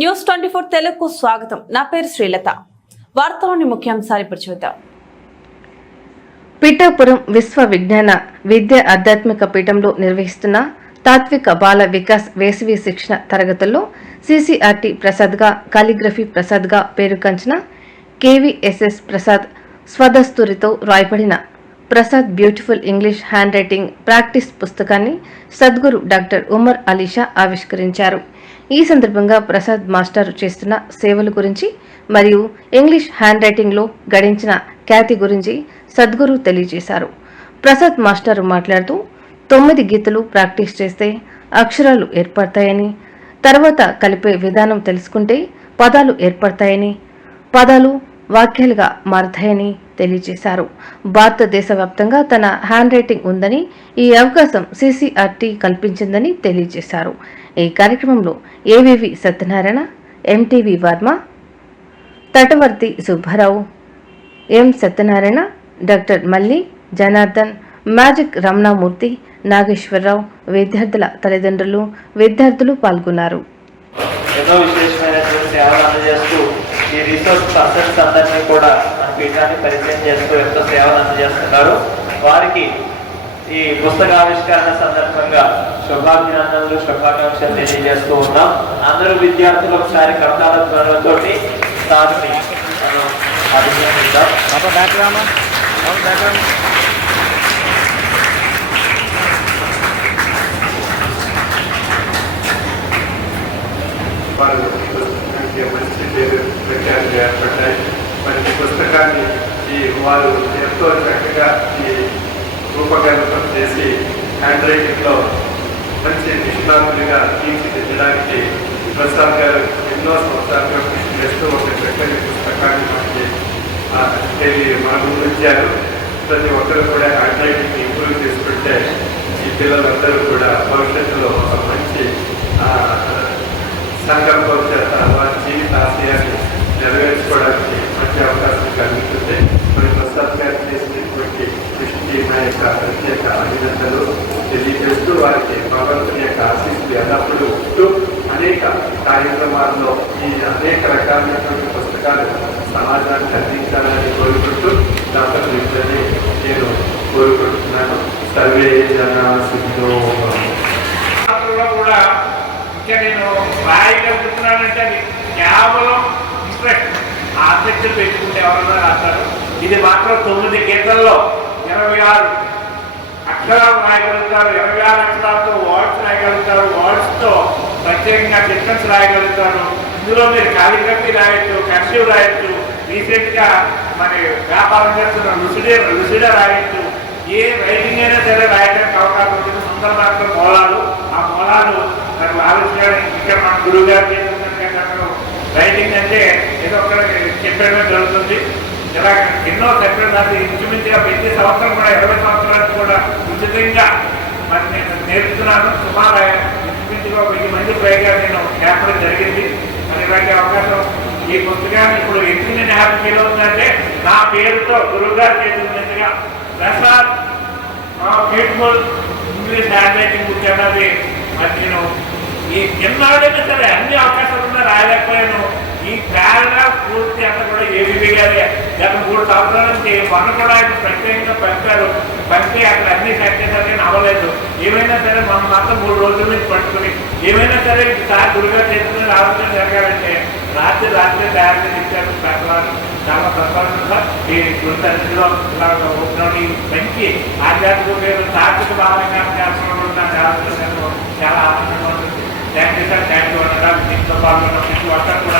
News 24 తెలుగుకు స్వాగతం. నా పేరు శ్రీలత. వార్తలోని ముఖ్యాంశాలు ఇప్పుడు చూద్దాం. పిఠాపురం విశ్వ విజ్ఞాన విద్య ఆధ్యాత్మిక పీఠంలో నిర్వహిస్తున్న తాత్విక బాల వికాస్ వేసవి శిక్షణ తరగతుల్లో సిసిఆర్టీ ప్రసాద్గా, కాలిగ్రఫీ ప్రసాద్గా పేరుకంచిన కేవీఎస్ఎస్ ప్రసాద్ స్వదస్తూరితో రాయబడిన Prasad beautiful English hand writing practice పుస్తకాన్ని సద్గురు డాక్టర్ ఉమర్ అలీషా ఆవిష్కరించారు. ఈ సందర్భంగా ప్రసాద్ మాస్టర్ చేస్తున్న సేవల గురించి మరియు ఇంగ్లీష్ హ్యాండ్ రైటింగ్లో గడించిన ఖ్యాతి గురించి సద్గురు తెలియజేశారు. ప్రసాద్ మాస్టర్ మాట్లాడుతూ 9 గీతలు ప్రాక్టీస్ చేస్తే అక్షరాలు ఏర్పడతాయని, తర్వాత కలిపే విధానం తెలుసుకుంటే పదాలు ఏర్పడతాయని, పదాలు వాక్యాలుగా మారతాయని తెలియజేశారు. భారతదేశ వ్యాప్తంగా తన హ్యాండ్ రైటింగ్ ఉందని, ఈ అవకాశం సిసిఆర్టీ కల్పించిందని తెలియజేశారు. ఈ కార్యక్రమంలో ఏవివి సత్యనారాయణ, ఎంటీవీ వర్మ, తటవర్తి సుబ్బారావు, ఎం సత్యనారాయణ, డాక్టర్ మల్లి, జనార్దన్, మ్యాజిక్ రమణమూర్తి, నాగేశ్వరరావు, విద్యార్థుల తల్లిదండ్రులు, విద్యార్థులు పాల్గొన్నారు. ఎన్నో విశేషమైనటువంటి సేవలు అందజేస్తూ ఈ రీసోర్స్ పర్సన్స్ అందరినీ కూడా మన పీఠాన్ని పరిచయం చేస్తూ ఎంతో సేవలు అందజేస్తున్నారు. వారికి ఈ పుస్తకావిష్కరణ సందర్భంగా శుభాభినందనలు, శుభాకాంక్షలు తెలియజేస్తూ ఉన్నాం. అందరూ విద్యార్థులు ఒకసారి కర్తాల ధ్వనులతోటి సార్ని అభినందిద్దాం. మంచి పేరు ప్రఖ్యాతులు ఏర్పడ్డాయి. మరి ఈ పుస్తకాన్ని వారు ఎంతో చక్కగా ఈ రూపకల్పన చేసి హ్యాండ్ రైటింగ్లో మంచి నిష్ణాతులుగా తీర్చిదిద్దడానికి ప్రసాద్ గారు ఎన్నో సంవత్సరాలుగా కృషి చేస్తూ ఒక చక్కని పుస్తకాన్ని మన ముందుంచారు. ప్రతి ఒక్కరు కూడా హ్యాండ్ రైటింగ్ ఇంప్రూవ్ చేసుకుంటే ఈ పిల్లలందరూ కూడా భవిష్యత్తులో ఒక మంచి సంకల్పం చేత వారి జీవిత ఆశయాన్ని నెరవేర్చుకోవడానికి మంచి అవకాశం కలుగుతుంది. మరి ప్రసాద్ గారు చేసినటువంటి కృషికి మా యొక్క ప్రత్యేక అభినందనలు తెలియజేస్తూ వారికి భగవంతుని యొక్క ఆశీస్సులు ఎల్లప్పుడూ ఉంటూ అనేక కార్యక్రమాల్లో ఈ అనేక రకాలైనటువంటి పుస్తకాలు సమాజానికి అందించాలని కోరుకుంటూ డాక్టర్ విద్యని నేను కోరుకుంటున్నాను. సర్వే జన సిద్ధో కూడా నేను రాయగలుగుతున్నానంటే అది కేవలం ఇంట్రెస్ట్, ఆసక్తులు పెట్టుకుంటే ఎవరన్నా రాస్తారు. ఇది మాత్రం 9 గీతల్లో 26 అక్షరాలు రాయగలుగుతారు. 26 అక్షరాలతో వర్డ్స్ రాయగలుగుతారు. వర్డ్స్తో ప్రత్యేకంగా డిఫరెన్స్ రాయగలుగుతారు. ఇందులో మీరు కాలిగ్రఫీ రాయొచ్చు, కర్సివ్ రాయొచ్చు, రీసెంట్గా మరి వ్యాపారం చేస్తున్న లుసిడా రాయొచ్చు. ఏ రైటింగ్ అయినా సరే రాయడానికి అవకాశం ఉంటుంది. సుందరనాథ మూలాలు, ఆ మూలాలు నాకు ఆలోచించడానికి ఇక్కడ మన గురువు గారు చేస్తున్నట్టు రైటింగ్ అంటే ఏదో ఒక చెప్పడమే జరుగుతుంది. ఇలా ఎన్నో చెప్పడం ఇంచుమించుగా ప్రతి సంవత్సరం కూడా 20 సంవత్సరాలకు కూడా ఉచితంగా మరి నేను నేర్పుతున్నాను. సుమారు ఇంచుమించుగా 1000 మంది పైగా నేను నేర్పడం జరిగింది. మరి ఇలాంటి అవకాశం ఈ పుస్తకాన్ని ఇప్పుడు ఎందుకు నేను హ్యాపీ ఫీల్ అవుతుందంటే నా పేరుతో గురువు గారు చేస్తున్నట్టుగా Prasad beautiful English hand writing book అన్నది మరి నేను ఈ ఎన్నాడైనా సరే అన్ని అవకాశాలు ఉన్నా రాయలేకపోయాను. ఈ పారాగ్రాఫ్ పూర్తి అంతా కూడా ఏబీబీ గారే గత 3 సంవత్సరాల నుంచి మొన్న కూడా ఆయన ప్రత్యేకంగా పంపి అక్కడ అన్ని సెట్ చేశారు. అవ్వలేదు. ఏమైనా సరే మనం మాత్రం 3 రోజుల నుంచి పట్టుకుని ఏమైనా సరే సార్ గురుగారు చేతుల్లో ఆలోచన జరగాలంటే రాత్రి తయారు చేసి ఇచ్చారు. చాలా సంతోషంగా ఈ గురి సన్నిధిలో ఈ మంచి ఆధ్యాత్మిక తాత్విక భావంగా చాలా ఆనందంగా ఉంటుంది. Thank you sir. Thank you అనగా దీంతో పాల్గొన్న ప్రతి ఒక్కరు కూడా